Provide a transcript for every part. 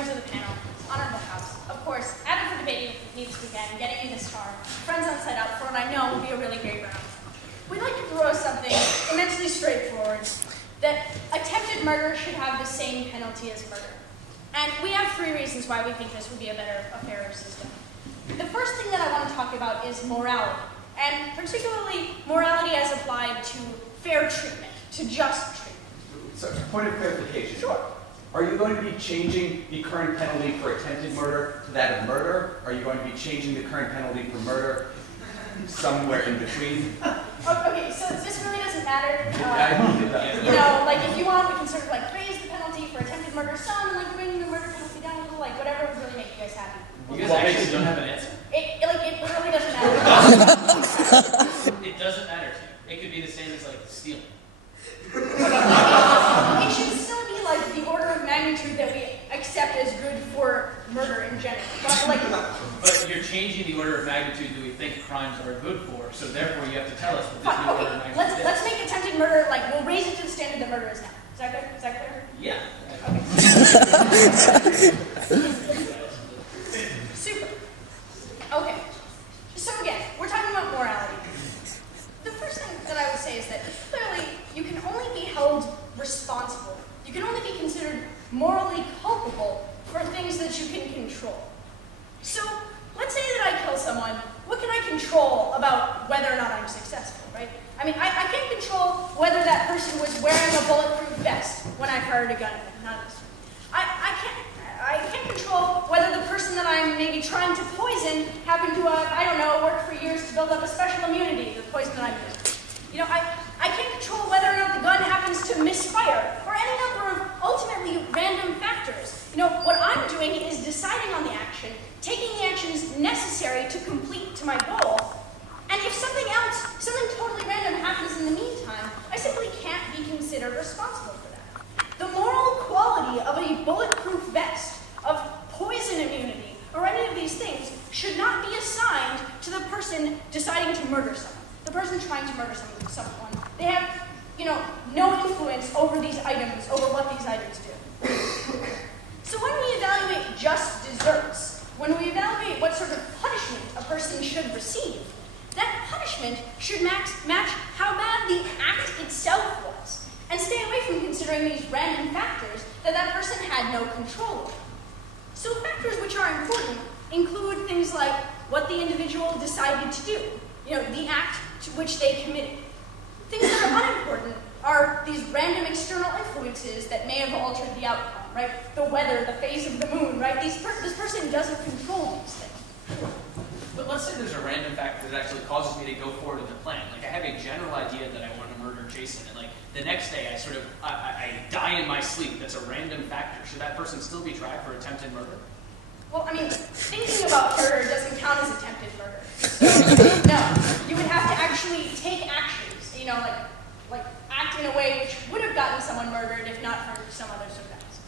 members of the panel, honorable House. Of course, avid for debating needs to begin, getting me this far. Friends on site out for what I know will be a really great round. We'd like to throw something immensely straightforward, that attempted murder should have the same penalty as murder. And we have 3 reasons why we think this would be a fairer system. The first thing that I want to talk about is morality, and particularly morality as applied to fair treatment, to just treatment. So, point of clarification. Sure. Are you going to be changing the current penalty for attempted murder to that of murder? Are you going to be changing the current penalty for murder somewhere in between? Okay, so this really doesn't matter. You know, like if you want, we can sort of like raise the penalty for attempted murder some, and like bring the murder penalty down a little, like whatever would really make you guys happy. You guys actually don't have an answer? It literally doesn't matter. It doesn't matter to you. It could be the same as like stealing. It should still be like the order of magnitude that we accept as good for murder in general. But you're changing the order of magnitude that we think crimes are good for, so therefore you have to tell us what this new order of magnitude is. Let's make attempted murder, like we'll raise it to the standard that murder is now. Is that good? Is that clear? Yeah. Super. Okay. So again, we're talking about morality. The first thing that I would say is that clearly you can only be held responsible. You can only be considered morally culpable for things that you can control. So let's say that I kill someone. What can I control about whether or not I'm successful, right? I mean, I can't control whether that person was wearing a bulletproof vest when I fired a gun at them. Not this one. I can't control whether the person that I'm maybe trying to poison happened to, I don't know, work for years to build up a special immunity to the poison that I'm using. You know, I can't control whether or not the gun happens to misfire, or any number of ultimately random factors. You know, what I'm doing is deciding on the action, taking the actions necessary to complete to my goal, and if something totally random happens in the meantime, I simply can't be considered responsible for that. The moral quality of a bulletproof vest, of poison immunity, or any of these things should not be assigned to the person deciding to murder someone. The person trying to murder someone. They have, no influence over these items, over what these items do. So when we evaluate just desserts, when we evaluate what sort of punishment a person should receive, that punishment should match how bad the act itself was, and stay away from considering these random factors that person had no control over. So factors which are important include things like what the individual decided to do, the act to which they committed. Things that are unimportant are these random external influences that may have altered the outcome, right? The weather, the phase of the moon, right? This person doesn't control these things. But let's say there's a random factor that actually causes me to go forward with the plan. Like I have a general idea that I want to murder Jason, and like the next day I die in my sleep. That's a random factor. Should that person still be tried for attempted murder? Well, I mean, thinking about murder doesn't count as attempted murder. So, no, you would have to actually take actions, like act in a way which would have gotten someone murdered if not for some other circumstance.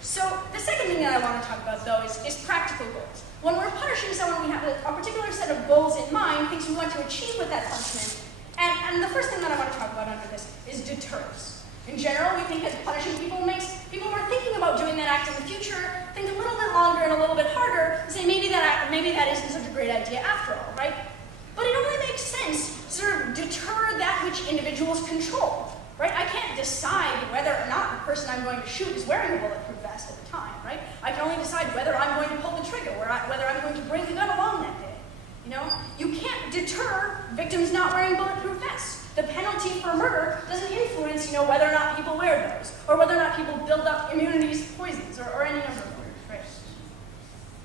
So the second thing that I want to talk about, though, is practical goals. When we're punishing someone, we have a particular set of goals in mind, things we want to achieve with that punishment. And the first thing that I want to talk about under this is deterrence. In general, we think that punishing people makes people more thinking about doing that act in the future, think a little bit longer and a little bit harder, and say maybe that isn't such a great idea after all, right? But it only makes sense to sort of deter that which individuals control, right? I can't decide whether or not the person I'm going to shoot is wearing a bulletproof vest at the time, right? I can only decide whether I'm going to pull the trigger, whether I'm going to bring the gun along that day. You can't deter victims not wearing bulletproof vests. The penalty for murder doesn't influence, whether or not people wear those, or whether or not people build up immunities to poisons, or any number of things, right?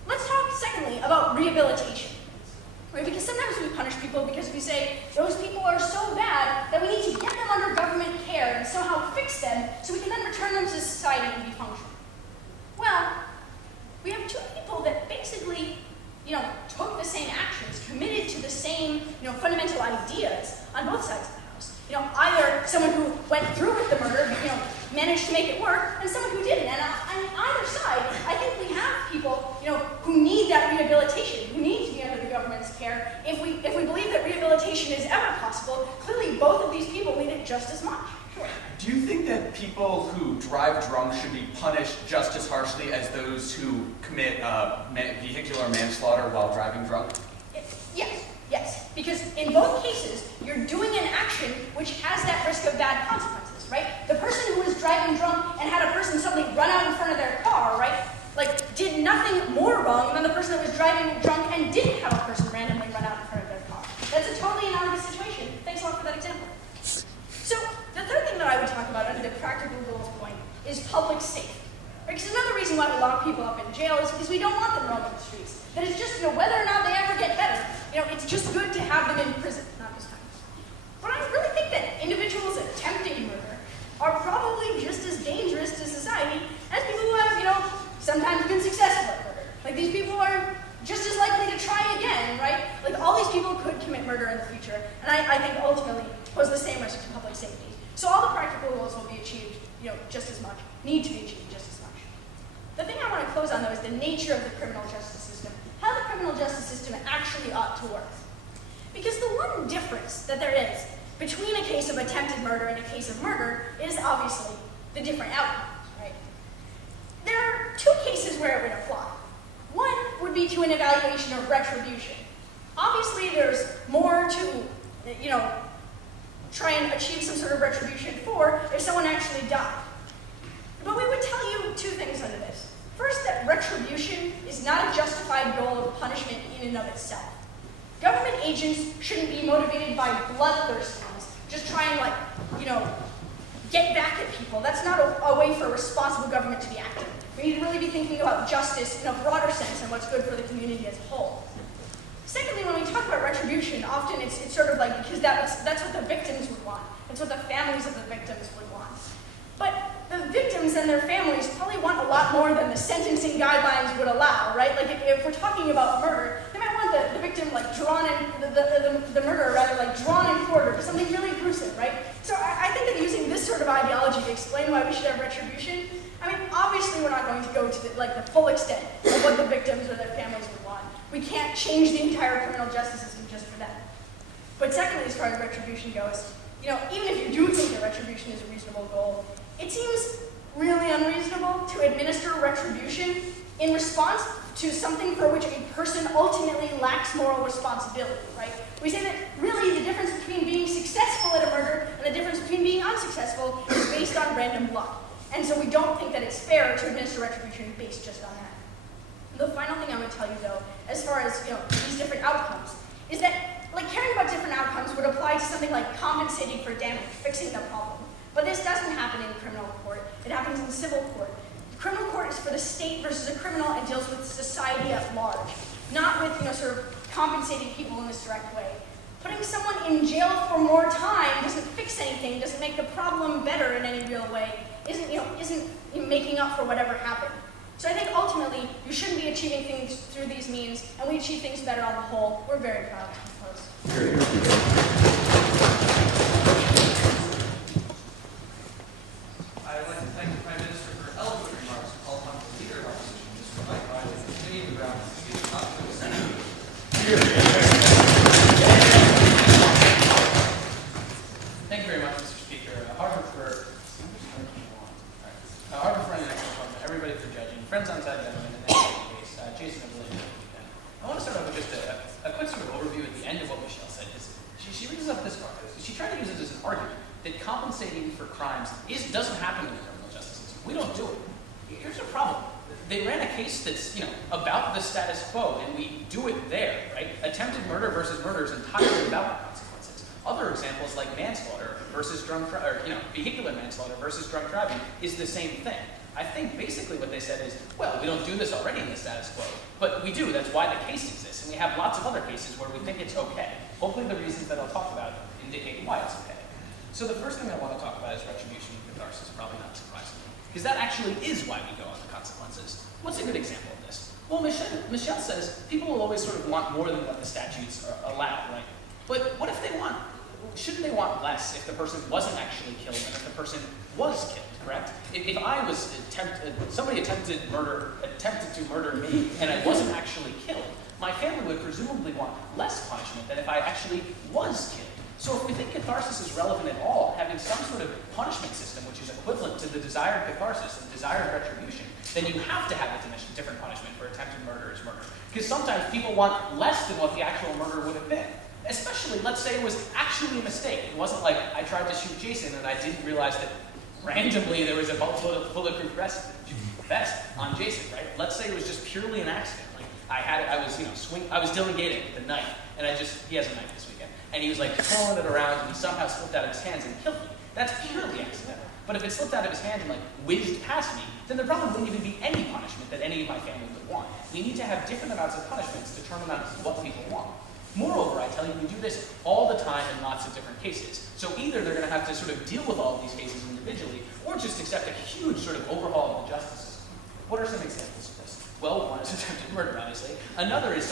Let's talk, secondly, about rehabilitation. Right? Because sometimes we punish people because we say, those people are so bad that we need to get them under government care and somehow fix them so we can then return them to society and be functional. Well, we have two people that basically, took the same actions, committed to the same, fundamental ideas on both sides of the house. Either someone who went through with the murder, managed to make it work, and someone who didn't. And on either side, I think we have people, who need that rehabilitation, who need to be under the government's care. If we believe that rehabilitation rehabilitation is ever possible, clearly both of these people need it just as much. Sure. Do you think that people who drive drunk should be punished just as harshly as those who commit vehicular manslaughter while driving drunk? Yes. Because in both cases, you're doing an action which has that risk of bad consequences, right? The person who was driving drunk and had a person suddenly run out in front of their car, right? Like, did nothing more wrong than the person that was driving drunk and didn't have a person randomly run out in front of their car. That's a totally analogous situation. Thanks a lot for that example. So, the third thing that I would talk about under the practical goals point is public safety. Because another reason why we lock people up in jail is because we don't want them roaming the streets. That it's just, whether or not they ever get better, it's just good to have them in prison, not this time. But I really think that individuals attempting murder are probably just as dangerous to society as people who have, sometimes been successful at murder. Like, these people are just as likely to try again, right? Like, all these people could commit murder in the future, and I think ultimately pose the same risk to public safety. So all the practical goals will be achieved, just as much, need to be achieved just as much. The thing I want to close on, though, is the nature of the criminal justice system, how the criminal justice system actually ought to work. Because the one difference that there is between a case of attempted murder and a case of murder is obviously the different outcomes, right? There are two cases where it would apply. One would be to an evaluation of retribution. Obviously, there's more to, try and achieve some sort of retribution for if someone actually died. But we would tell you two things under this. First, that retribution is not a justified goal of punishment in and of itself. Government agents shouldn't be motivated by bloodthirstiness, just try and get back at people. That's not a way for a responsible government to be acting. We need to really be thinking about justice in a broader sense and what's good for the community as a whole. Secondly, when we talk about retribution, often it's sort of like, because that's what the victims would want. That's what the families of the victims would want. But the victims and their families probably want a lot more than the sentencing guidelines would allow, right? Like, if we're talking about murder, they might want the victim, drawn in, the murderer, rather, drawn and quartered, or something really gruesome, right? So I think that using this sort of ideology to explain why we should have retribution, obviously we're not going to go to the full extent of what the victims or their families would want. We can't change the entire criminal justice system just for them. But secondly, as far as retribution goes, even if you do think that retribution is a reasonable goal, it seems really unreasonable to administer retribution in response to something for which a person ultimately lacks moral responsibility, right? We say that really the difference between being successful at a murder and the difference between being unsuccessful is based on random luck. And so we don't think that it's fair to administer retribution based just on that. The final thing I would tell you, though, as far as these different outcomes, is that caring about different outcomes would apply to something like compensating for damage, fixing the problem. But this doesn't happen in criminal court. It happens in civil court. The criminal court is for the state versus a criminal and deals with society at large, not with sort of compensating people in this direct way. Putting someone in jail for more time doesn't fix anything, doesn't make the problem better in any real way, isn't making up for whatever happened. So I think ultimately you shouldn't be achieving things through these means, and we achieve things better on the whole. We're very proud to propose. I'd like to thank the Prime Minister for eloquent remarks to call upon the leader of opposition, Mr. Mike Reilly, to continue the ground to speak up to the Senate. Thank you very much, Mr. Speaker. Harvard for an excellent one. Everybody for judging. Friends on side, gentlemen, and then case. Jason, I believe. I want to start off with just a quick sort of overview at the end of what Michelle said. She raises up this card. She tried to use it as an argument that compensating for crimes doesn't happen in the criminal justice system. We don't do it. Here's the problem. They ran a case that's about the status quo, and we do it there, right? Attempted murder versus murder is entirely without consequences. Other examples like manslaughter versus vehicular manslaughter versus drunk driving is the same thing. I think basically what they said is, well, we don't do this already in the status quo, but we do. That's why the case exists, and we have lots of other cases where we think it's okay. Hopefully the reasons that I'll talk about indicate why it's okay. So the first thing I want to talk about is retribution and catharsis, probably not surprisingly, because that actually is why we go on the consequences. What's a good example of this? Well, Michelle says people will always sort of want more than what the statutes allow, right? But what if shouldn't they want less if the person wasn't actually killed and if the person was killed, correct? If I was somebody attempted to murder me and I wasn't actually killed, my family would presumably want less punishment than if I actually was killed. So if we think catharsis is relevant at all, having some sort of punishment system which is equivalent to the desired catharsis and desired retribution, then you have to have a different punishment for attempted murder as murder. Because sometimes people want less than what the actual murder would have been. Especially, let's say it was actually a mistake. It wasn't like I tried to shoot Jason and I didn't realize that randomly there was a bulletproof vest on Jason, right? Let's say it was just purely an accident. Like I was delegating the knife, and he has a knife this weekend, and he was like throwing it around, and he somehow slipped out of his hands and killed me. That's purely accidental. But if it slipped out of his hand and like whizzed past me, then there probably wouldn't even be any punishment that any of my family would want. We need to have different amounts of punishments to determine what people want. Moreover, I tell you, we do this all the time in lots of different cases. So either they're going to have to sort of deal with all of these cases individually, or just accept a huge sort of overhaul of the justice system. What are some examples of this? Well, one is attempted murder, obviously. Another is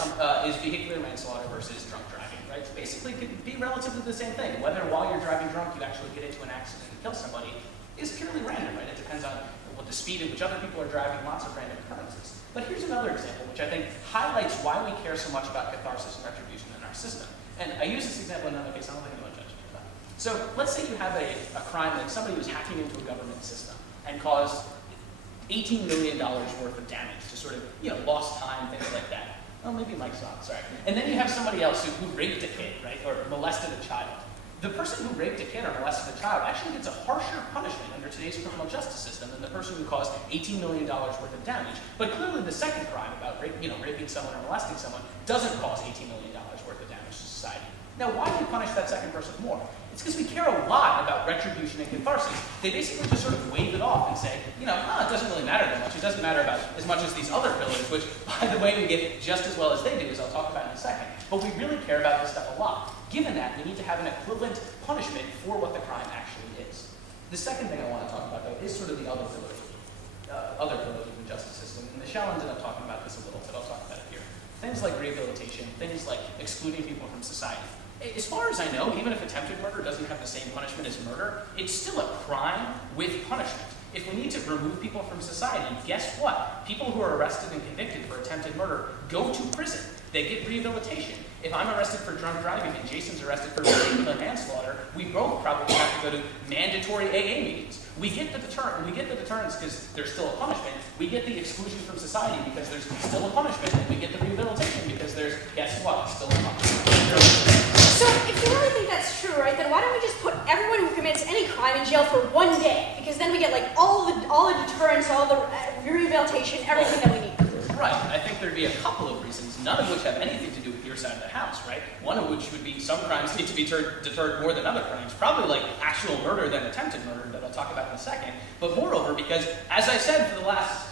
vehicular manslaughter versus drunk driving, right? Basically, it could be relatively the same thing. Whether while you're driving drunk you actually get into an accident and kill somebody is purely random, right? It depends on what the speed at which other people are driving, lots of random occurrences. But here's another example, which I think highlights why we care so much about catharsis and retribution in our system. And I use this example in another case, I don't think anyone judges me about it. So let's say you have a crime that somebody was hacking into a government system and caused $18 million worth of damage to sort of, lost time, things like that. Oh, maybe Mike's not, sorry. And then you have somebody else who raped a kid, right, or molested a child. The person who raped a kid or molested a child actually gets a harsher punishment under today's criminal justice system than the person who caused $18 million worth of damage. But clearly the second crime about raping someone or molesting someone doesn't cause $18 million worth of damage to society. Now, why do we punish that second person more? It's because we care a lot about retribution and catharsis. They basically just sort of wave it off and say, it doesn't really matter that much. It doesn't matter about as much as these other pillars, which, by the way, we get just as well as they do, as I'll talk about in a second. But we really care about this stuff a lot. Given that, we need to have an equivalent punishment for what the crime actually is. The second thing I want to talk about, though, is sort of the other pillars of the justice system. And Michelle ended up talking about this a little bit. I'll talk about it here. Things like rehabilitation, things like excluding people from society. As far as I know, even if attempted murder doesn't have the same punishment as murder, it's still a crime with punishment. If we need to remove people from society, guess what? People who are arrested and convicted for attempted murder go to prison. They get rehabilitation. If I'm arrested for drunk driving and Jason's arrested for vehicular manslaughter, we both probably have to go to mandatory AA meetings. We get the deterrence because there's still a punishment. We get the exclusion from society because there's still a punishment. And we get the rehabilitation because there's, guess what, still a punishment. So if you really think that's true, right, then why don't we just put everyone who commits any crime in jail for one day? Because then we get like all the deterrence, all the rehabilitation, everything that we need. Right. I think there'd be a couple of reasons, none of which have anything to do with your side of the house, right? One of which would be some crimes need to be deterred more than other crimes, probably like actual murder than attempted murder that I'll talk about in a second. But moreover, because as I said for the last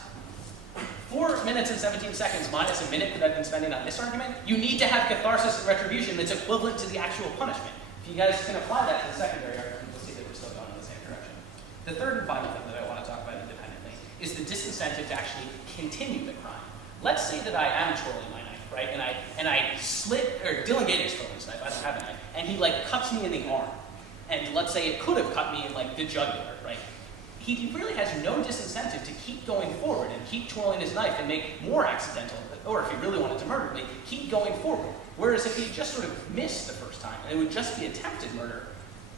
4 minutes and 17 seconds minus a minute that I've been spending on this argument, you need to have catharsis and retribution that's equivalent to the actual punishment. If you guys can apply that to the secondary argument, you'll see that we're still going in the same direction. The third and final thing that I want to talk about independently is the disincentive to actually continue the crime. Let's say that I am twirling my knife, right? And I slit, or Dylan Gator's twirling his knife, I don't have a knife, and he like cuts me in the arm. And let's say it could have cut me in like the jugular, right? He really has no disincentive to keep going forward and keep twirling his knife and make more accidental, or if he really wanted to murder me, keep going forward. Whereas if he just sort of missed the first time, and it would just be attempted murder,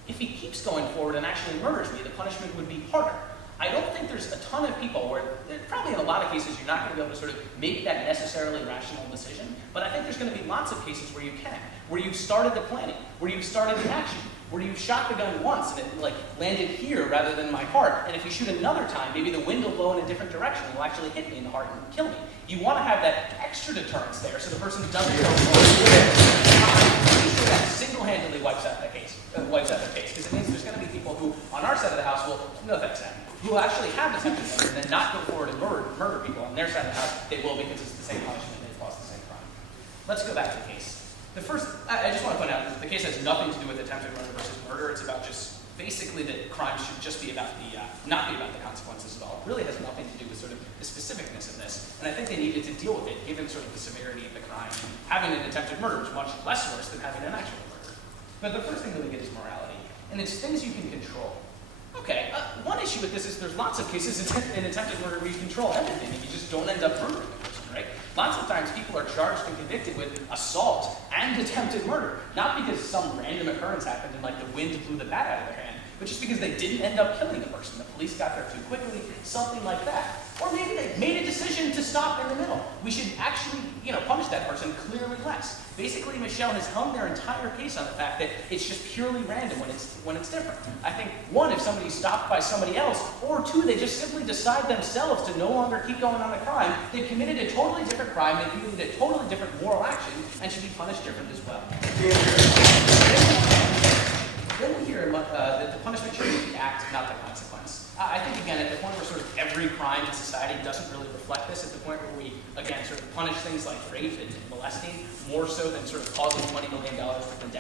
if he keeps going forward and actually murders me, the punishment would be harder. I don't think there's a ton of people where, probably in a lot of cases, you're not going to be able to sort of make that necessarily rational decision, but I think there's going to be lots of cases where you can, where you've started the planning, where you've started the action, where you've shot the gun once and it like landed here rather than my heart, and if you shoot another time, maybe the wind will blow in a different direction and will actually hit me in the heart and kill me. You want to have that extra deterrence there so the person doesn't go forward. I'm sure that single-handedly wipes out the case, because it means there's going to be people who, on our side of the house, will, no thanks, Sam, who will actually have attempted murder and then not go forward and murder people on their side of the house. They will because it's the same punishment and they've caused the same crime. Let's go back to the case. The first, I just want to point out that the case has nothing to do with attempted murder versus murder. It's about just basically that crime should just be about the, not be about the consequences at all. It really has nothing to do with sort of the specificness of this. And I think they needed to deal with it given sort of the severity of the crime. Having an attempted murder is much less worse than having an actual murder. But the first thing that we get is morality. And it's things you can control. Okay, one issue with this is there's lots of cases in attempted murder where you control everything and you just don't end up murdering the person, right? Lots of times people are charged and convicted with assault and attempted murder, not because some random occurrence happened and like the wind blew the bat out of their hand, but just because they didn't end up killing the person. The police got there too quickly, something like that. Or maybe they made a decision to stop in the middle. We should actually, punish that person clearly less. Basically, Michelle has hung their entire case on the fact that it's just purely random when it's different. I think, one, if somebody's stopped by somebody else, or two, they just simply decide themselves to no longer keep going on the crime, they've committed a totally different crime, they've committed a totally different moral action, and should be punished different as well. Then we hear that the punishment should be the act, not the consequence. I think, again, at the point where sort of every crime in society doesn't really reflect this, at the point where we, again, sort of punish things like rape and molesting more so than sort of causing $20 million worth of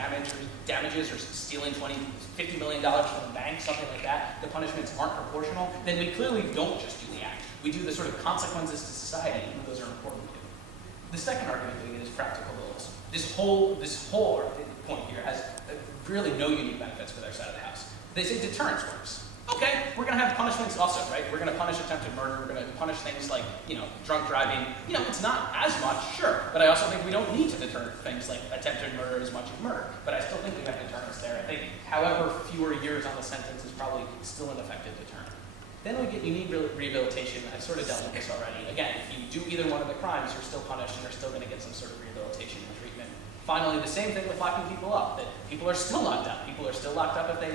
damages or stealing $50 million from the bank, something like that, the punishments aren't proportional, then we clearly don't just do the act. We do the sort of consequences to society, even those are important too. The second argument that we get is practical ills. This whole point here has really no unique benefits for their side of the house. They say deterrence works. Okay, we're going to have punishments also, right? We're going to punish attempted murder. We're going to punish things like, drunk driving. It's not as much, sure, but I also think we don't need to deter things like attempted murder as much as murder. But I still think we have deterrence there. I think however fewer years on the sentence is probably still an effective deterrent. Then we get unique rehabilitation. I've sort of dealt with this already. Again, if you do either one of the crimes, you're still punished and you're still going to get some sort of rehabilitation and treatment. Finally, the same thing with locking people up, that people are still locked up. People are still locked up if they,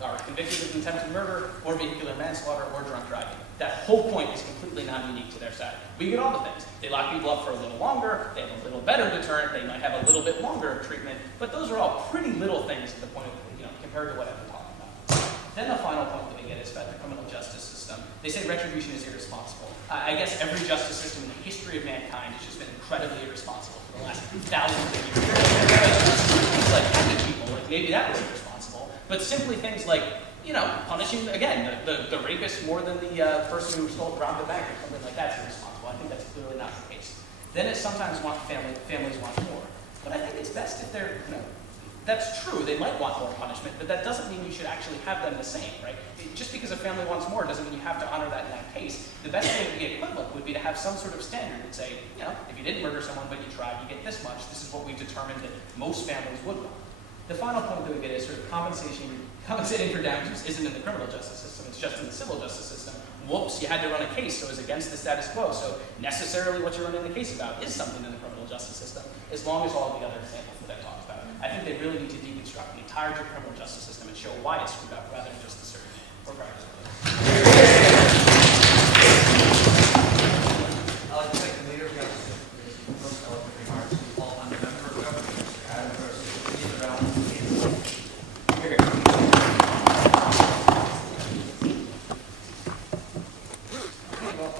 are convicted of attempted murder or vehicular manslaughter or drunk driving. That whole point is completely non-unique to their side. We get all the things. They lock people up for a little longer, they have a little better deterrent, they might have a little bit longer of treatment, but those are all pretty little things at the point of, compared to what I've been talking about. Then the final point that we get is about the criminal justice system. They say retribution is irresponsible. I guess every justice system in the history of mankind has just been incredibly irresponsible for the last thousands of years. Things like killing people, like maybe that was irresponsible. But simply things like, punishing, again, the rapist more than the person who robbed the bank or something like that's irresponsible. I think that's clearly not the case. Then it sometimes families want more. But I think it's best if they're, that's true, they might want more punishment, but that doesn't mean you should actually have them the same, right? Just because a family wants more doesn't mean you have to honor that in that case. The best way to be equivalent would be to have some sort of standard and say, if you didn't murder someone but you tried, you get this much. This is what we've determined that most families would want. The final point that we get is sort of compensating for damages isn't in the criminal justice system, it's just in the civil justice system. Whoops, you had to run a case, so it was against the status quo, so necessarily what you're running the case about is something in the criminal justice system, as long as all of the other examples that I talked about. I think they really need to deconstruct the entire criminal justice system and show why it's screwed up, rather than just the certain or practice. I'd like to thank the leader of the most eloquent remarks. All on the member of government, Mr. Adam Groce.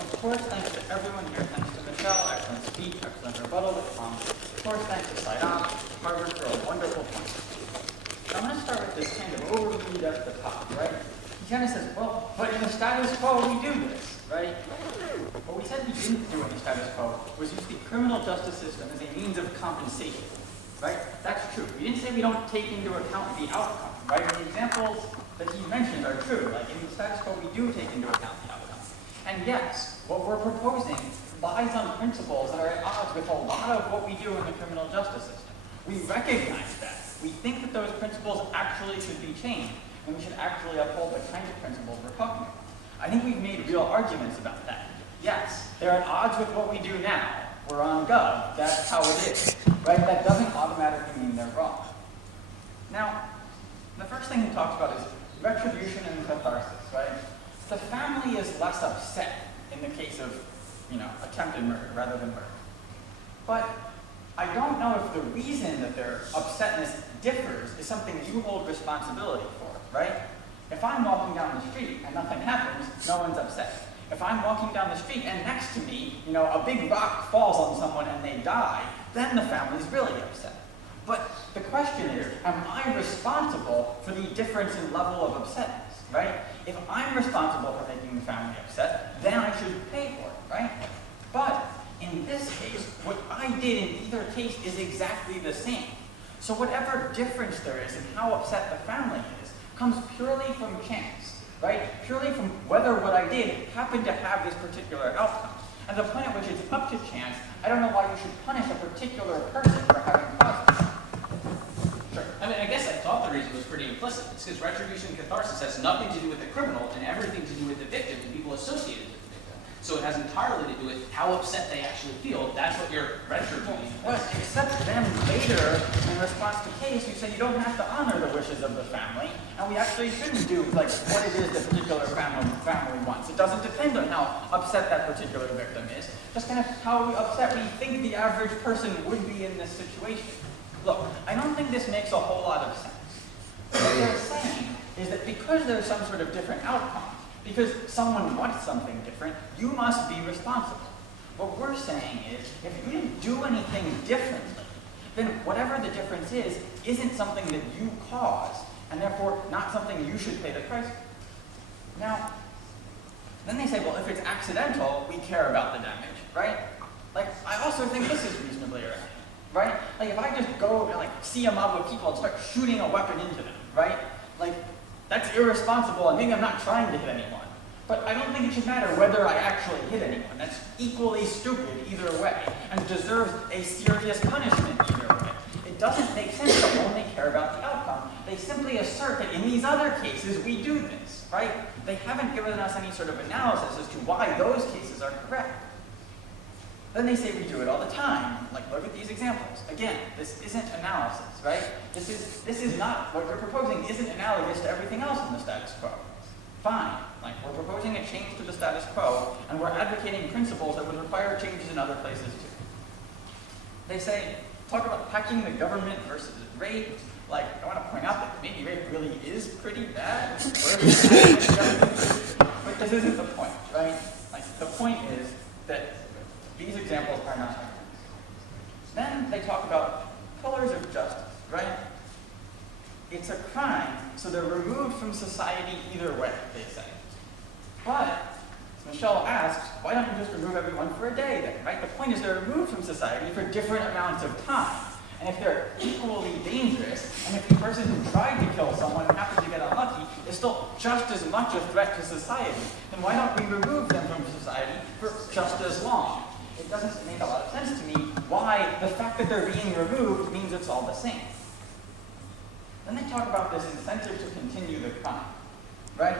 Of course, thanks to everyone here. Thanks to Michelle, excellent speech, excellent rebuttal. Of course, thanks to Saidam, Harvard for a wonderful point. I'm going to start with this kind of overview at the top, right? He kind of says, well, but in the status quo, we do this, right? What we said we didn't do in the status quo was use the criminal justice system as a means of compensation, right? That's true. We didn't say we don't take into account the outcome, right? And the examples that he mentioned are true. Like in the status quo, we do take into account the outcome. And yes, what we're proposing lies on principles that are at odds with a lot of what we do in the criminal justice system. We recognize that. We think that those principles actually should be changed, and we should actually uphold the kinds of principles we're talking about. I think we've made real arguments about that. Yes, they're at odds with what we do now. We're on Gov. That's how it is, right? That doesn't automatically mean they're wrong. Now, the first thing he talks about is retribution and catharsis, right? The family is less upset in the case of, attempted murder rather than murder. But I don't know if the reason that their upsetness differs is something you hold responsibility for, right? If I'm walking down the street and nothing happens, no one's upset. If I'm walking down the street and next to me, a big rock falls on someone and they die, then the family's really upset. But the question is, am I responsible for the difference in level of upsetness, right? If I'm responsible for making the family upset, then I should pay for it, right? But in this case, what I did in either case is exactly the same. So whatever difference there is in how upset the family is comes purely from chance, right? Purely from whether what I did happened to have this particular outcome. At the point at which it's up to chance, I don't know why you should punish a particular person for having caused it. Sure. I mean, I guess I thought the reason was pretty implicit. It's because retribution and catharsis has nothing to do with the criminal and everything to do with the victim and people associated with the victim. So it has entirely to do with how upset they actually feel. That's what you're retributing. But except then later, in response to case, you say you don't have to honor the wishes of the family, and we actually shouldn't do like what it is the particular family wants. It doesn't depend on how upset that particular victim is, just kind of how upset we think the average person would be in this situation. Look, I don't think this makes a whole lot of sense. What they're saying is that because there's some sort of different outcome, because someone wants something different, you must be responsible. What we're saying is, if you didn't do anything differently, then whatever the difference is, isn't something that you caused, and therefore not something you should pay the price for. Now, then they say, well, if it's accidental, we care about the damage, right? Like, I also think this is reasonably irrational, right? Like, if I just go and like see a mob of people and start shooting a weapon into them, right? Like, that's irresponsible, and maybe I'm not trying to hit anyone. But I don't think it should matter whether I actually hit anyone. That's equally stupid either way, and deserves a serious punishment either way. It doesn't make sense to only care about the outcome. They simply assert that in these other cases we do this, right? They haven't given us any sort of analysis as to why those cases are correct. Then they say we do it all the time. Like, look at these examples. Again, this isn't analysis, right? This is not, what you're proposing isn't analogous to everything else in the status quo. Fine, like, we're proposing a change to the status quo, and we're advocating principles that would require changes in other places too. They say, talk about packing the government versus rape. Like, I want to point out that maybe rape really is pretty bad. But this isn't the point, right? Like, the point is that these examples are not. Then they talk about pillars of justice, right? It's a crime, so they're removed from society either way, they say. But, as Michelle asks, why don't you just remove everyone for a day then, right? The point is they're removed from society for different amounts of time. And if they're equally dangerous, and if the person who tried to kill someone and happened to get unlucky is still just as much a threat to society, then why don't we remove them from society for just as long? It doesn't make a lot of sense to me why the fact that they're being removed means it's all the same. Then they talk about this incentive to continue the crime, right?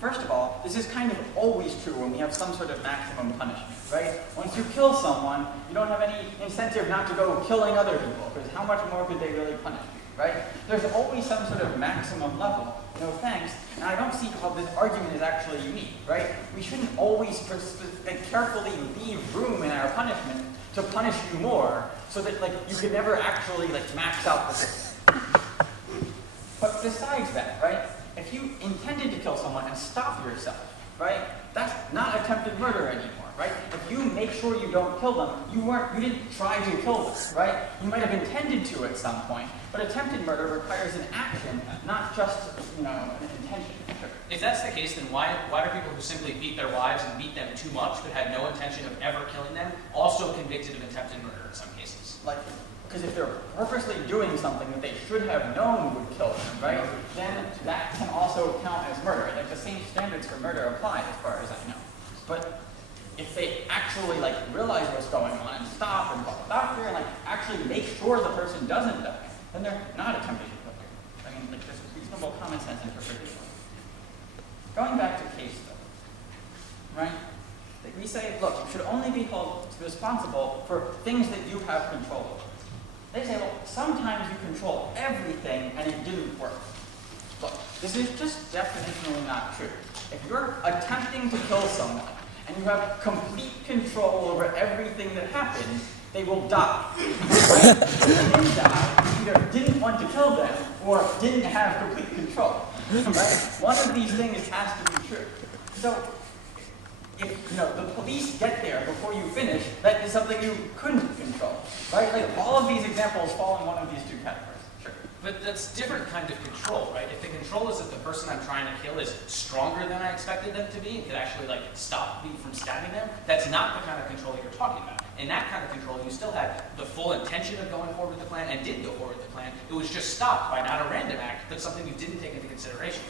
First of all, this is kind of always true when we have some sort of maximum punishment, right? Once you kill someone, you don't have any incentive not to go killing other people, because how much more could they really punish you, right? There's always some sort of maximum level. No thanks. And I don't see how this argument is actually unique, right? We shouldn't always carefully leave room in our punishment to punish you more, so that like you could never actually like max out the system. But besides that, right? If you intended to kill someone and stop yourself, right? That's not attempted murder anymore, right? If you make sure you don't kill them, you didn't try to kill them, right? You might have intended to at some point, but attempted murder requires an action, not just, an intention. If that's the case, then why are people who simply beat their wives and beat them too much but had no intention of ever killing them also convicted of attempted murder in some cases? Like, because if they're purposely doing something that they should have known would kill them, right, then that can also count as murder. Like, the same standards for murder apply as far as I know. But if they actually, like, realize what's going on and stop and call the doctor and, like, actually make sure the person doesn't die, then they're not attempting to kill them. I mean, like, there's a reasonable common sense interpretation. Going back to case, though, right? We say, look, you should only be held responsible for things that you have control over. They say, well, sometimes you control everything and it didn't work. Look, this is just definitionally not true. If you're attempting to kill someone and you have complete control over everything that happens, they will die. Right? If they didn't die, you either didn't want to kill them or didn't have complete control. Right? One of these things has to be true. So, if the police get there before you finish, that is something you couldn't control, right? Like all of these examples fall in one of these two categories. Sure. But that's different kind of control, right? If the control is that the person I'm trying to kill is stronger than I expected them to be, and could actually like stop me from stabbing them, that's not the kind of control that you're talking about. In that kind of control, you still had the full intention of going forward with the plan and did go forward with the plan. It was just stopped by not a random act, but something you didn't take into consideration.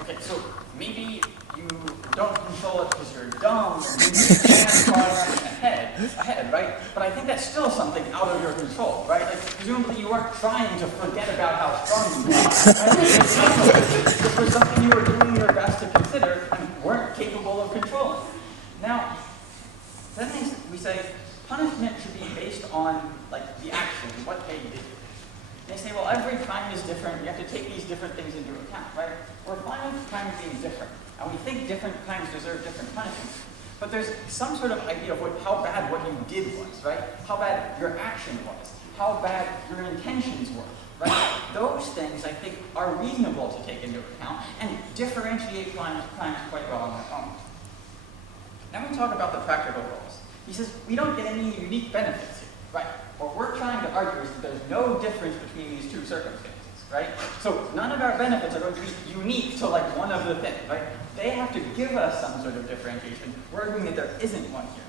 Okay, so maybe you don't control it because you're dumb and you can't far ahead, right? But I think that's still something out of your control, right? Like, presumably you weren't trying to forget about how strong you are, right? This was something you were doing your best to consider and weren't capable of controlling. Now, then we say punishment should be based on, like, the action, what they did. They say, well, every crime is different. You have to take these different things into account, right? We're fine with crimes being different, and we think different crimes deserve different punishments. But there's some sort of idea of how bad what you did was, right? How bad your action was, how bad your intentions were, right? Those things, I think, are reasonable to take into account and differentiate crimes quite well on their own. Now we talk about the practical goals. He says, we don't get any unique benefits here, right? What we're trying to argue is that there's no difference between these two circumstances, right? So none of our benefits are going to be unique to like one of the things, right? They have to give us some sort of differentiation. We're arguing that there isn't one here.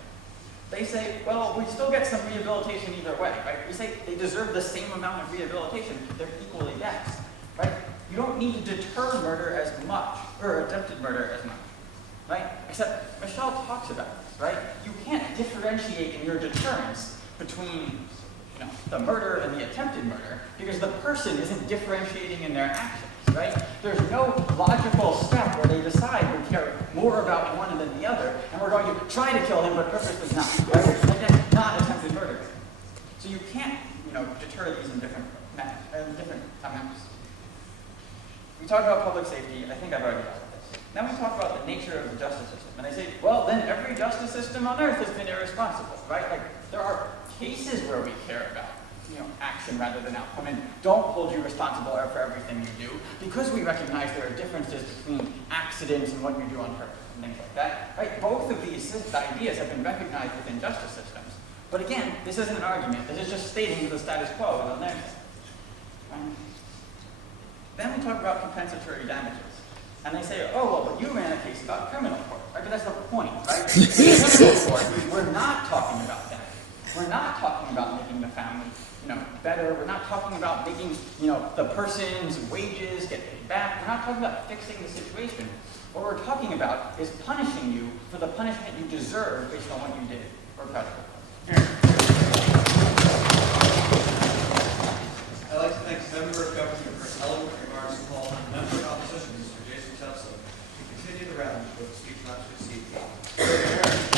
They say, well, we still get some rehabilitation either way, right? We say they deserve the same amount of rehabilitation. They're equally bad, right? You don't need to deter murder as much, or attempted murder as much, right? Except Michelle talks about this, right? You can't differentiate in your deterrence between the murder and the attempted murder because the person isn't differentiating in their actions, right? There's no logical step where they decide we care more about one than the other and we're going to try to kill him but purposely not, right? Like that's not attempted murder. So you can't, deter these in different amounts. We talk about public safety. I think I've already got this. Now we talk about the nature of the justice system. And I say, well, then every justice system on earth has been irresponsible, right? Like there are cases where we care about, action rather than outcome, and don't hold you responsible for everything you do, because we recognize there are differences between accidents and what you do on purpose and things like that. Right? Both of these ideas have been recognized within justice systems. But again, this isn't an argument. This is just stating the status quo on their side. Then we talk about compensatory damages. And they say, oh, well, but you ran a case about criminal court. Right? But that's the point, right? In criminal court, we're not talking about that. We're not talking about making the family, better. We're not talking about making, the person's wages get paid back. We're not talking about fixing the situation. What we're talking about is punishing you for the punishment you deserve based on what you did. We're proud of it. I'd like to thank the member of government for his eloquent remarks and call on the member of opposition, Mr. Jason Sheltzer, to continue the round with the speech not to exceed 8 minutes.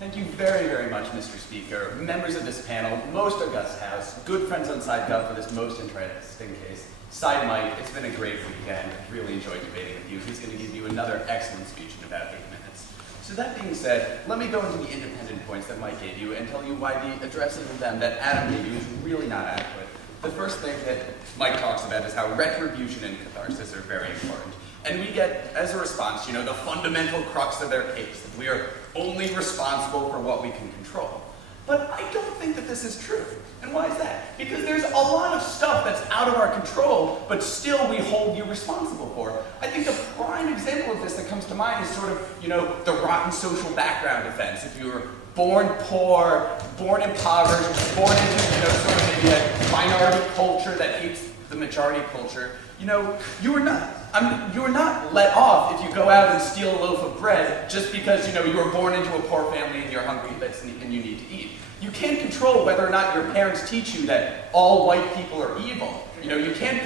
Thank you very, very much, Mr. Speaker, members of this panel, most august house, good friends on SideGov for this most interesting case. Side Mike, it's been a great weekend. I've really enjoyed debating with you. He's going to give you another excellent speech in about 8 minutes. So that being said, let me go into the independent points that Mike gave you and tell you why the addressing of them that Adam gave you is really not adequate. The first thing that Mike talks about is how retribution and catharsis are very important. And we get, as a response, the fundamental crux of their case, that we are only responsible for what we can control. But I don't think that this is true. And why is that? Because there's a lot of stuff that's out of our control, but still we hold you responsible for. I think a prime example of this that comes to mind is sort of, the rotten social background offense. If you were born poor, born impoverished, born into, sort of maybe a minority culture that hates the majority culture, you are not let off if you go out and steal a loaf of bread just because, you were born into a poor family and you're hungry and you need to eat. You can't control whether or not your parents teach you that all white people are evil. You can't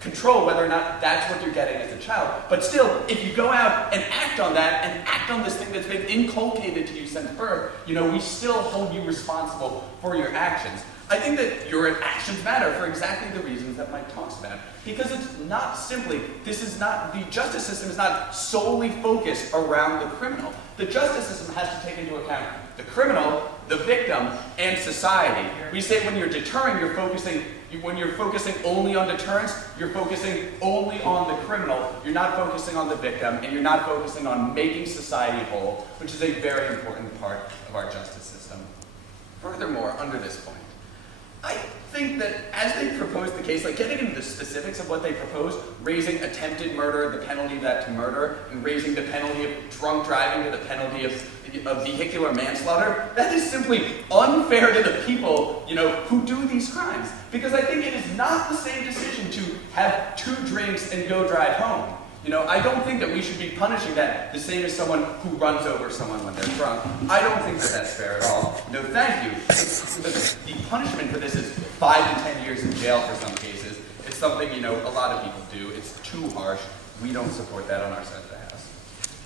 control whether or not that's what you're getting as a child. But still, if you go out and act on that and act on this thing that's been inculcated to you since birth, we still hold you responsible for your actions. I think that your actions matter for exactly the reasons that Mike talks about. Because it's not simply, the justice system is not solely focused around the criminal. The justice system has to take into account the criminal, the victim, and society. We say when you're deterring, when you're focusing only on deterrence, you're focusing only on the criminal, you're not focusing on the victim, and you're not focusing on making society whole, which is a very important part of our justice system. Furthermore, under this point, I think that as they proposed the case, like getting into the specifics of what they proposed, raising attempted murder, the penalty of that to murder, and raising the penalty of drunk driving to the penalty of vehicular manslaughter, that is simply unfair to the people, who do these crimes. Because I think it is not the same decision to have 2 drinks and go drive home. I don't think that we should be punishing that the same as someone who runs over someone when they're drunk. I don't think that that's fair at all. No, thank you. The punishment for this is 5 to 10 years in jail for some cases. It's something, a lot of people do. It's too harsh. We don't support that on our side of the house.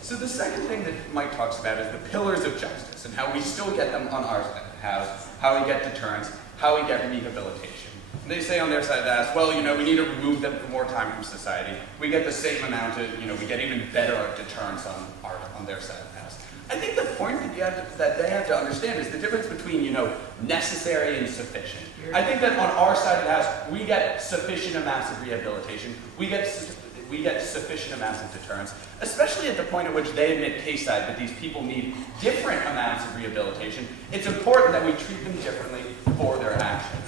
So the second thing that Mike talks about is the pillars of justice and how we still get them on our side of the house, how we get deterrence, how we get rehabilitation. And they say on their side of the house, well, we need to remove them for more time from society. We get the same amount of, we get even better deterrence on their side of the house. I think the point that they have to understand is the difference between, necessary and sufficient. I think that on our side of the house, we get sufficient amounts of rehabilitation. We get sufficient amounts of deterrence, especially at the point at which they admit case-side that these people need different amounts of rehabilitation. It's important that we treat them differently for their actions.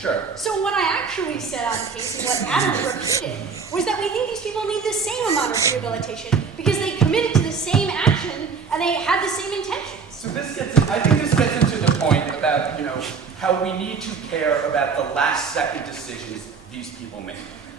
Sure. So what I actually said on the case and what Adam repeated was that we think these people need the same amount of rehabilitation because they committed to the same action and they had the same intentions. So I think this gets into the point about, how we need to care about the last second decisions these people make.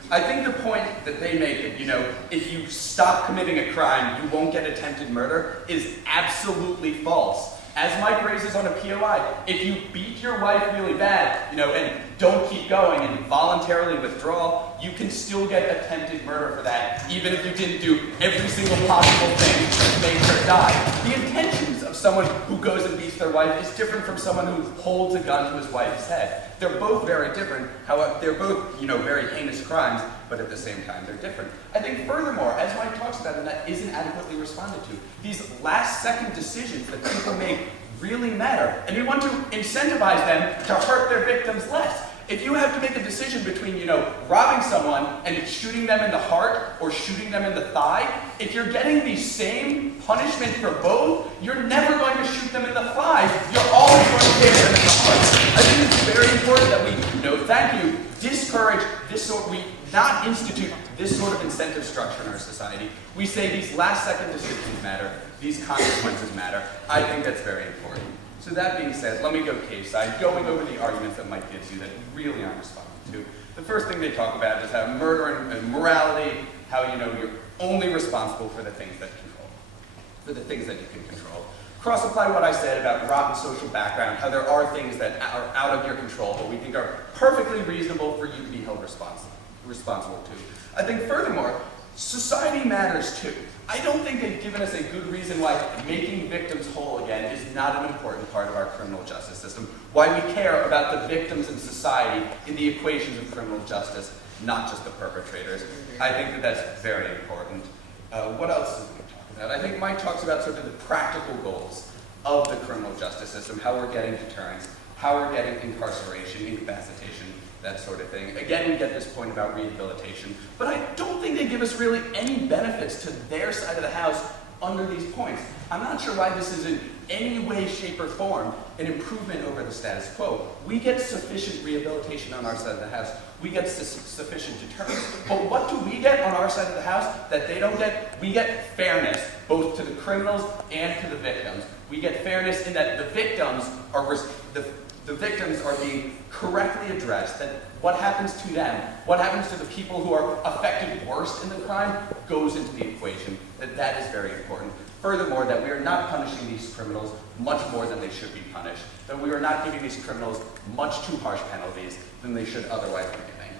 I think the point that they make that, if you stop committing a crime, you won't get attempted murder is absolutely false. As Mike raises on a POI, if you beat your wife really bad, and don't keep going and voluntarily withdraw, you can still get attempted murder for that, even if you didn't do every single possible thing to make her die. The intentions of someone who goes and beats their wife is different from someone who holds a gun to his wife's head. They're both very different. However, they're both, very heinous crimes, but at the same time, they're different. I think furthermore, as Mike talks about, and that isn't adequately responded to, these last-second decisions that people make really matter, and we want to incentivize them to hurt their victims less. If you have to make a decision between, robbing someone and shooting them in the heart or shooting them in the thigh, if you're getting the same punishment for both, you're never going to shoot them in the thigh. You're always going to hit them in the heart. I think it's very important that we, discourage this sort, we not institute this sort of incentive structure in our society. We say these last-second decisions matter, these consequences matter. I think that's very important. So that being said, let me go case-side, going over the arguments that Mike gives you that really aren't responding to. The first thing they talk about is how murder and morality, how you're only responsible for the things that you can control. Cross-apply what I said about rotten social background, how there are things that are out of your control, but we think are perfectly reasonable for you to be held responsible to. I think furthermore, society matters too. I don't think they've given us a good reason why making victims whole again is not an important part of our criminal justice system, why we care about the victims in society in the equations of criminal justice, not just the perpetrators. I think that that's very important. What else is we talk about? I think Mike talks about sort of the practical goals of the criminal justice system, how we're getting deterrence, how we're getting incarceration, incapacitation, that sort of thing. Again, we get this point about rehabilitation, but I don't think they give us really any benefits to their side of the house under these points. I'm not sure why this is in any way, shape, or form an improvement over the status quo. We get sufficient rehabilitation on our side of the house. We get sufficient deterrence. But what do we get on our side of the house that they don't get? We get fairness, both to the criminals and to the victims. We get fairness in that the victims are being correctly addressed, that what happens to them, what happens to the people who are affected worst in the crime, goes into the equation, that is very important. Furthermore, that we are not punishing these criminals much more than they should be punished, that we are not giving these criminals much too harsh penalties than they should otherwise be getting.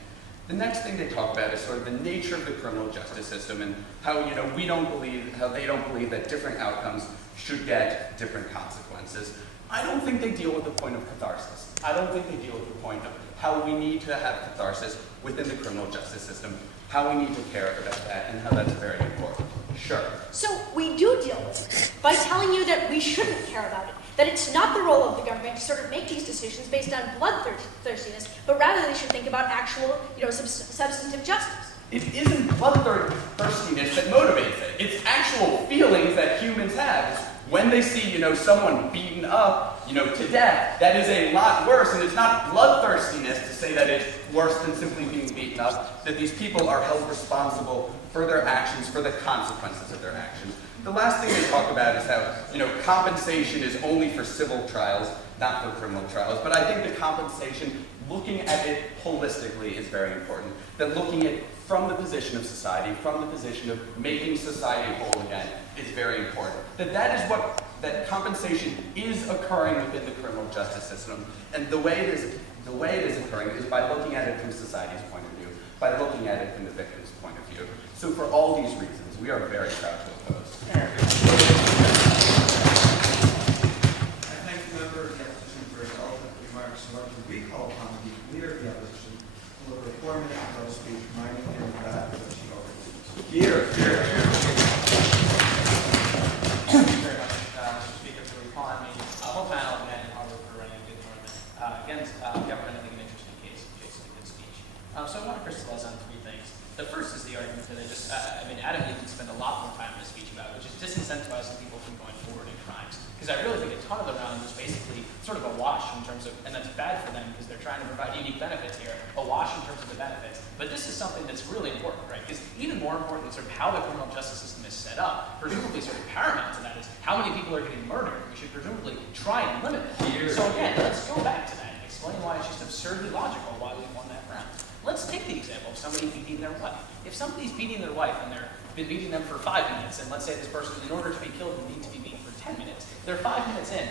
The next thing they talk about is sort of the nature of the criminal justice system and how, how they don't believe that different outcomes should get different consequences. I don't think they deal with the point of catharsis. I don't think they deal with the point of how we need to have catharsis within the criminal justice system, how we need to care about that, and how that's very important. Sure. So we do deal with it by telling you that we shouldn't care about it, that it's not the role of the government to sort of make these decisions based on bloodthirstiness, but rather they should think about actual, substantive justice. It isn't bloodthirstiness that motivates it. It's actual feelings that humans have. It's When they see, someone beaten up, to death, that is a lot worse, and it's not bloodthirstiness to say that it's worse than simply being beaten up, that these people are held responsible for their actions, for the consequences of their actions. The last thing they talk about is how, compensation is only for civil trials, not for criminal trials. But I think the compensation, looking at it holistically, is very important. That looking at it from the position of society, from the position of making society whole again, is very important. That compensation is occurring within the criminal justice system, and the way it is occurring is by looking at it from society's point of view, by looking at it from the victim's point of view. So for all these reasons, we are very proud to oppose. I thank the member of the opposition for his eloquent remarks. I want to recall upon the leader of the opposition to deliver a 4-minute speech, reminding him that she oversees. Here. Thank you very much, Mr. Speaker, for recalling me. Whole panel of men in Harvard for running a good tournament. Against government, I think an interesting case. Jason, a good speech. So I want to crystallize on 3 things. The first is the argument that Adam didn't spend a lot more time in his speech about, which is disincentivizing people from going forward in crimes. Because I really think a ton of the round is basically sort of a wash in terms of, and that's bad for them because they're trying to provide unique benefits here, a wash in terms of the benefits. But this is something that's really important, right? Because even more important than sort of how the criminal justice system is set up, presumably sort of paramount to that is how many people are getting murdered. We should presumably try and limit that. So again, let's go back to that and explain why it's just absurdly logical why we won that round. Let's take the example of somebody beating their wife. If somebody's beating their wife and they've been beating them for 5 minutes, and let's say this person, in order to be killed, will need to be beaten for 10 minutes, they're 5 minutes in,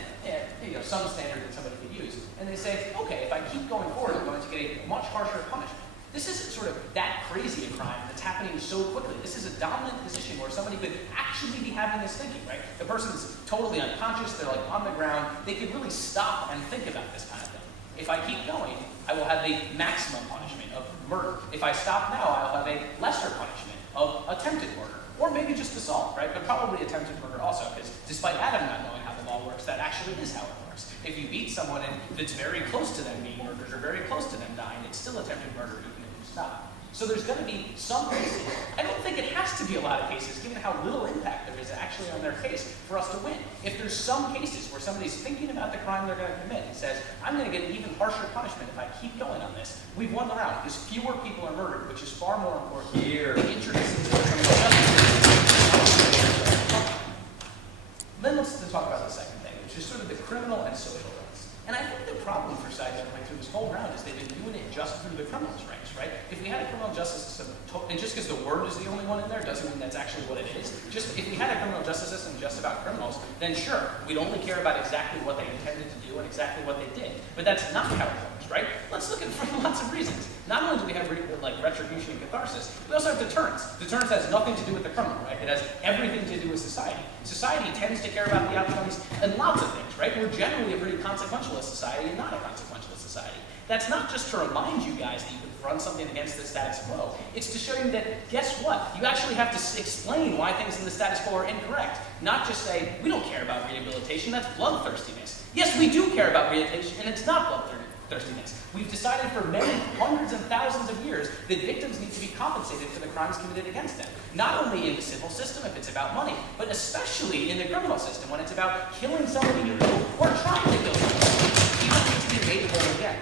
some standard that somebody could use, and they say, okay, if I keep going forward, I'm going to get a much harsher punishment. This isn't sort of that crazy a crime that's happening so quickly. This is a dominant position where somebody could actually be having this thinking, right? The person's totally unconscious, they're like on the ground, they could really stop and think about this kind of thing. If I keep going, I will have the maximum punishment of murder. If I stop now, I'll have a lesser punishment of attempted murder. Or maybe just assault, right? But probably attempted murder also, because despite Adam not knowing how the law works, that actually is how it works. If you beat someone and it's very close to them being murdered or very close to them dying, it's still attempted murder even if you stop. So there's going to be some cases. I don't think it has to be a lot of cases, given how little impact there is actually on their case for us to win. If there's some cases where somebody's thinking about the crime they're going to commit and says, I'm going to get an even harsher punishment if I keep going on this, we've won the round because fewer people are murdered, which is far more important. Here. The intricacies of the criminal justice system. Then let's talk about the second thing, which is sort of the criminal and social rights. And I think the problem for side going through this whole round is they've been doing it just through the criminals' ranks, right? If we had a criminal justice system, and just because the word is the only one in there doesn't mean that's actually what it is. Just if we had a criminal justice system just about criminals, then sure, we'd only care about exactly what they intended to do and exactly what they did. But that's not how it works, right? Let's look at it for lots of reasons. Not only do we have retribution and catharsis, we also have deterrence. Deterrence has nothing to do with the criminal, right? It has everything to do with society. Society tends to care about the outcomes in lots of things, right? We're generally a pretty consequentialist society and not a consequentialist society. That's not just to remind you guys that you can run something against the status quo. It's to show you that, guess what? You actually have to explain why things in the status quo are incorrect. Not just say, we don't care about rehabilitation, that's bloodthirstiness. Yes, we do care about rehabilitation, and it's not bloodthirstiness. We've decided for many hundreds and thousands of years that victims need to be compensated for the crimes committed against them. Not only in the civil system if it's about money, but especially in the criminal system when it's about killing somebody you know or trying to kill somebody. You don't need to be made whole again.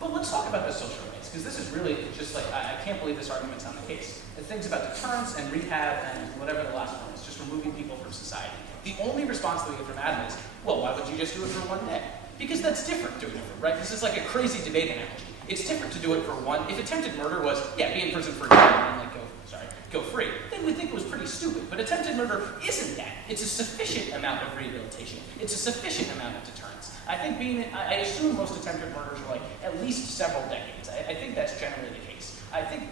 But let's talk about the social rights, because this is really just like, I can't believe this argument's on the case. The things about deterrence and rehab and whatever the last one is, just removing people from society. The only response that we get from Adam is, well, why would you just do it for 1 day? Because that's different doing it for, right? This is like a crazy debate analogy. It's different to do it for one. If attempted murder was, be in prison for a year and then go free, then we'd think it was pretty stupid. But attempted murder isn't that. It's a sufficient amount of rehabilitation. It's a sufficient amount of deterrence. I assume most attempted murders are like at least several decades. I think that's generally the case. I think,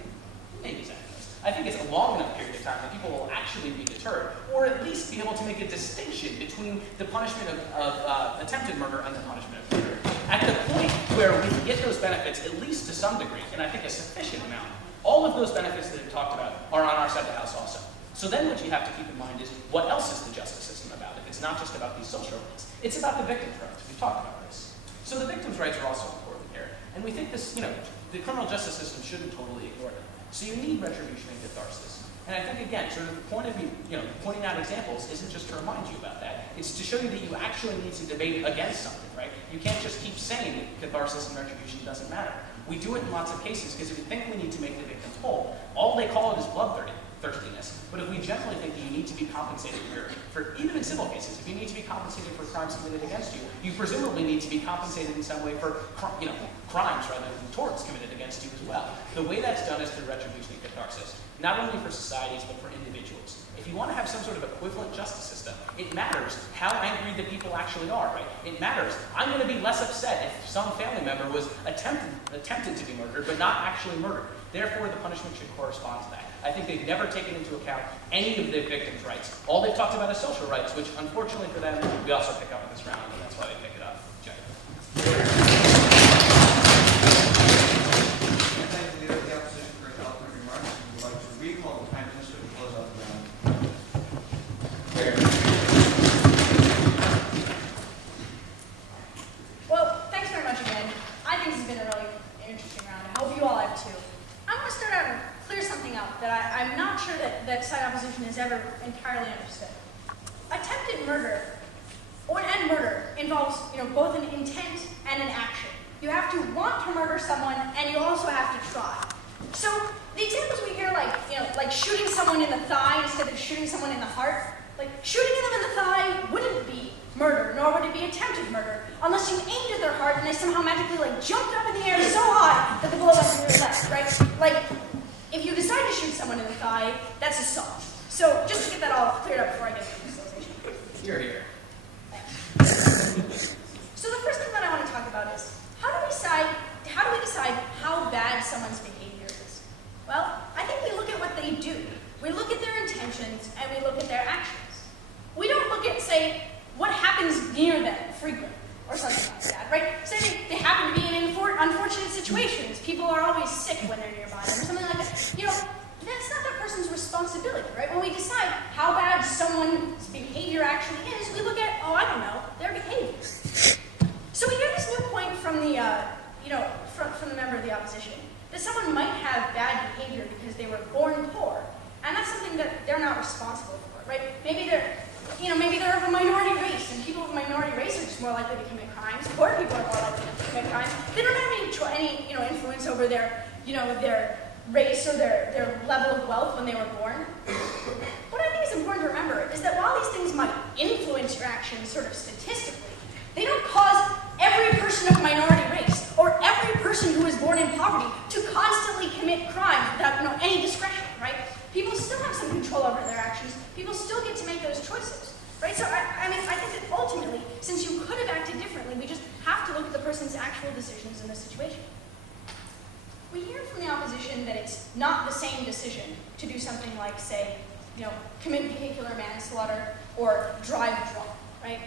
maybe exactly. I think it's a long enough period of time that people will actually be deterred, or at least be able to make a distinction between the punishment of attempted murder and the punishment of murder. At the point where we can get those benefits, at least to some degree, and I think a sufficient amount, all of those benefits that we've talked about are on our side of the house also. So then what you have to keep in mind is, what else is the justice system about if it's not just about these social rights? It's about the victim's rights. We've talked about this. So the victim's rights are also important here. And we think this, the criminal justice system shouldn't totally ignore them. So you need retribution and catharsis. And I think, again, sort of the point of me, pointing out examples isn't just to remind you about that. It's to show you that you actually need to debate against something, right? You can't just keep saying that catharsis and retribution doesn't matter. We do it in lots of cases because if we think we need to make the victims whole, all they call it is bloodthirstiness. But if we generally think that you need to be compensated for even in civil cases, if you need to be compensated for crimes committed against you, you presumably need to be compensated in some way for crimes rather than torts committed against you as well. The way that's done is through retribution and catharsis, not only for societies but for individuals. If you want to have some sort of equivalent justice system, it matters how angry the people actually are, right? It matters. I'm going to be less upset if some family member was attempted to be murdered but not actually murdered. Therefore, the punishment should correspond to that. I think they've never taken into account any of the victims' rights. All they've talked about is social rights, which unfortunately for them, we also pick up in this round, and that's why they pick it up. Jeff. Thank the leader of the opposition for his eloquent remarks. We would like to recall the Prime Minister to close out the round. Well, thanks very much again. I think this has been a really interesting round. I hope you all have too. I want to start out and clear something up that I'm not sure that side opposition has ever entirely understood. Attempted murder and murder involves both an intent and an action. You have to want to murder someone and you also have to try. So the examples we hear like shooting someone in the thigh instead of shooting someone in the heart, like shooting them in the thigh wouldn't be murder, nor would it be attempted murder, unless you aimed at their heart and they somehow magically jumped up in the air so high that the bullet went through their leg, right? Like, if you decide to shoot someone in the thigh, that's assault. So just to get that all cleared up before I get to the facilitation. Here, here. Thanks. So the first thing that I want to talk about is, how do we decide how bad someone's behavior is? Well, I think we look at what they do. We look at their intentions and we look at their actions. We don't look at, say, what happens near them frequently, or something like that, right? Say they happen to be in unfortunate situations. People are always sick when they're nearby them, or something like that. That's not that person's responsibility, right? When we decide how bad someone's behavior actually is, we look at, their behavior. So we hear this new point from the, from the member of the opposition, that someone might have bad behavior because they were born poor, and that's something that they're not responsible for, right? Maybe they're of a minority race, and people of a minority race are just more likely to commit crimes. Poor people are more likely to commit crimes. They don't have any influence over their race or their level of wealth when they were born. What I think is important to remember is that while these things might influence your actions sort of statistically, they don't cause every person of a minority race or every person who is born in poverty to constantly commit crimes without any discretion, right? People still have some control over their actions. People still get to make those choices, right? So I think that ultimately, since you could have acted differently, we just have to look at the person's actual decisions in this situation. We hear from the opposition that it's not the same decision to do something like, say, commit vehicular manslaughter or drive drunk, right?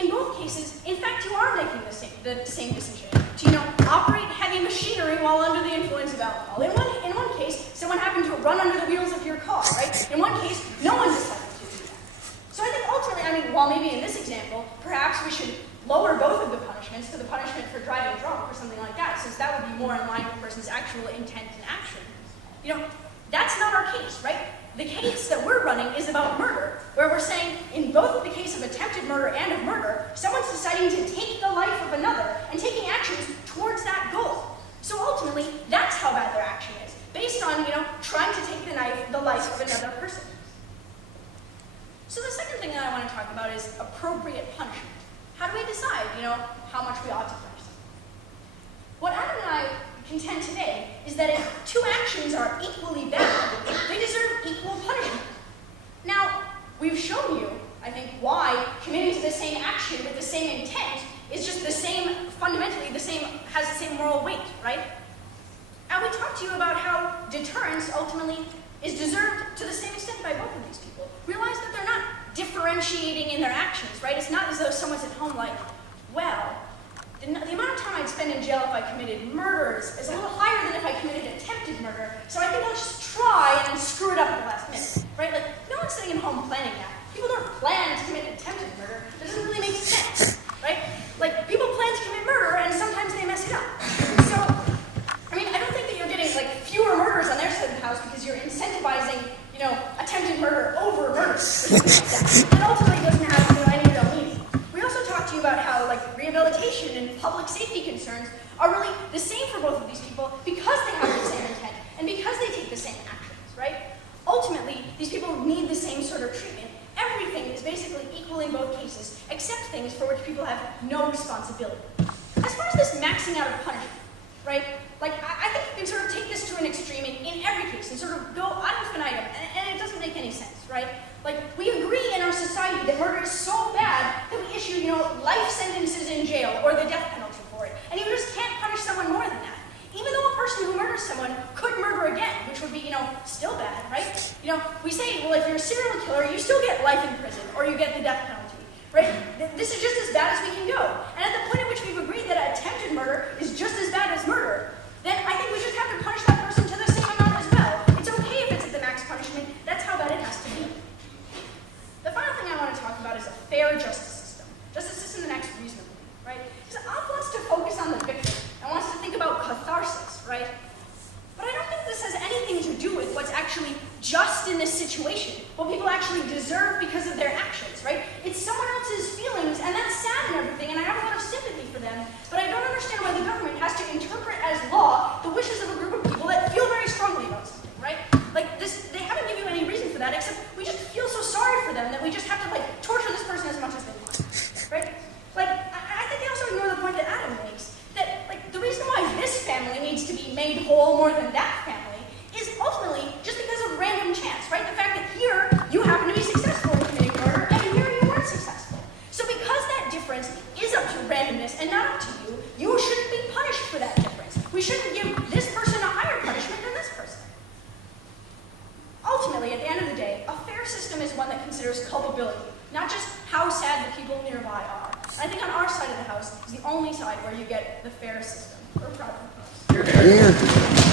In both cases, in fact, you are making the same decision to, operate heavy machinery while under the influence of alcohol. In one case, someone happened to run under the wheels of your car, right? In one case, no one decided to do that. So I think ultimately, while maybe in this example, perhaps we should lower both of the punishments to the punishment for driving drunk or something like that, since that would be more in line with the person's actual intent and action. That's not our case, right? The case that we're running is about murder, where we're saying, in both of the case of attempted murder and of murder, someone's deciding to take the life of another and taking actions towards that goal. So ultimately, that's how bad their action is, based on, trying to take the life of another person. So the second thing that I want to talk about is appropriate punishment. How do we decide, how much we ought to punish them? What Adam and I contend today is that if two actions are equally bad, they deserve equal punishment. Now, we've shown you, I think, why committing to the same action with the same intent is just fundamentally has the same moral weight, right? And we talked to you about how deterrence ultimately is deserved to the same extent by both of these people. Realize that they're not differentiating in their actions, right? It's not as though someone's at home like, well, the amount of time I'd spend in jail if I committed murder is a little higher than if I committed attempted murder, so I think I'll just try and then screw it up at the last minute, right? Like, no one's sitting at home planning that. People don't plan to commit attempted murder. That doesn't really make sense, right? Like, people plan to commit murder, and sometimes they mess it up. So, I don't think that you're getting, fewer murders on their side of the house because you're incentivizing, something like that, that ultimately doesn't have any real meaning. We also talked to you about how rehabilitation and public safety concerns are really the same for both of these people because they have the same intent and because they take the same actions, right? Ultimately, these people need the same sort of treatment. Everything is basically equal in both cases, except things for which people have no responsibility. As far as this maxing out of punishment, right? I think you can sort of take this to an extreme in every case and sort of go ad infinitum, and it doesn't make any sense, right? We agree in our society that murder is so bad that we issue, life sentences in jail or the death penalty for it. And you just can't punish someone more than that. Even though a person who murders someone could murder again, which would be, still bad, right? We say, well, if you're a serial killer, you still get life in prison or you get the death penalty, right? This is just as bad as we can go. And at the point at which we've agreed that attempted murder is just as bad as murder, then I think we just have to punish that person to the same amount as well. It's okay if it's at the max punishment. That's how bad it has to be. The final thing I want to talk about is a fair justice system. Justice system that acts reasonably, right? Because Op wants to focus on the victim and wants to think about catharsis, right? But I don't think this has anything to do with what's actually just in this situation, what people actually deserve because of their actions, right? It's someone else's feelings, and that's sad and everything, and I have a lot of sympathy for them, but I don't understand why the government has to interpret as law the wishes of a group of people that feel very strongly about something, right? They haven't given you any reason for that, except we just feel so sorry for them that we just have to, torture this person as much as they want, right? I think they also ignore the point that Adam makes, that, the reason why this family needs to be made whole more than that family is ultimately just because of random chance, right? The fact that here you happen to be successful in committing murder and here you weren't successful. So because that difference is up to randomness and not up to you, you shouldn't be punished for that difference. We shouldn't give this person a higher punishment than this person. Ultimately, at the end of the day, a fair system is one that considers culpability, not just how sad the people nearby are. I think on our side of the house is the only side where you get the fair system. We're proud of the house. Yeah.